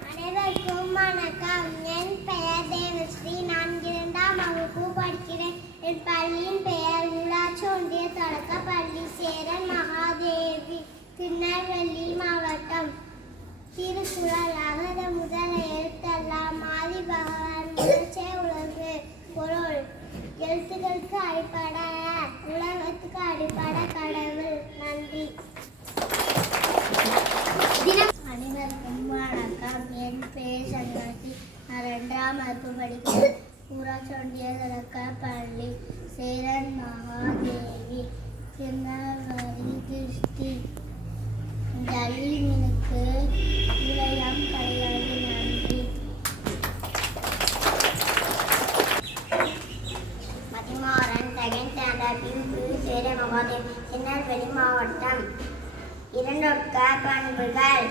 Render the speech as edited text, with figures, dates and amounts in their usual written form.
அனைவருக்கும் வணக்கம். என் பெயர் தேவஸ்ரீ. நான் 2ஆம் வகுப்பு படிக்கிறேன். என் பள்ளியின் பெயர் ஊராட்சி ஒன்றிய தொடக்க பள்ளி சேரன் மகாதேவி, திருநெல்வேலி மாவட்டம். திருக்குறள். அகர முதல எழுத்தெல்லாம் ஆதி பகவான் முதற்றே உலகு. பொருள்: எழுத்துக்களுக்கு அடிப்படை, உலகத்துக்கு அடிப்படை கடவுள். நன்றி. அனைவருக்கும் வணக்கம். என் பெயர் சங்கதி. நான் 2ஆம் வகுப்பு படிக்கிறேன். ஊராட்சி ஒன்றிய தொடக்க பள்ளி சேரன் மகாதேவி, திருநெல்வேலி டிஸ்ட்ரிக்ட். ஜல்லி மீனுக்கு இளையம் கிடையாது. நன்றி. மதிமாறன், செகண்ட் ஸ்டாண்டர்ட் பியூபி, சேரன் மகாதேவி, திருநெல்வேலி மாவட்டம். இரண்டொக்க பண்புகள்.